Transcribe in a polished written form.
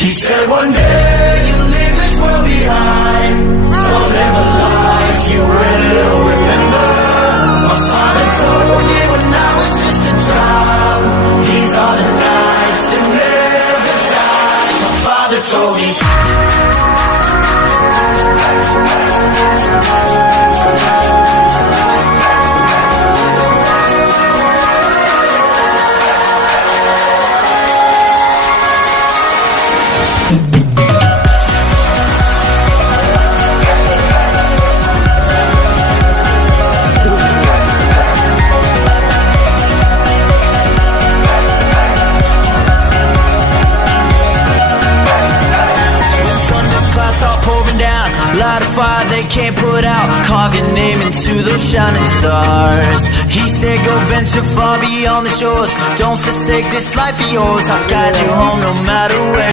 He said one day you'll leave this world behind, so live a life you will remember. My father told me when I was just a child, these are the nights that never die. My father told me. Light a fire they can't put out, carve your name into those shining stars. He said go venture far beyond the shores, don't forsake this life of yours. I'll guide you home no matter where.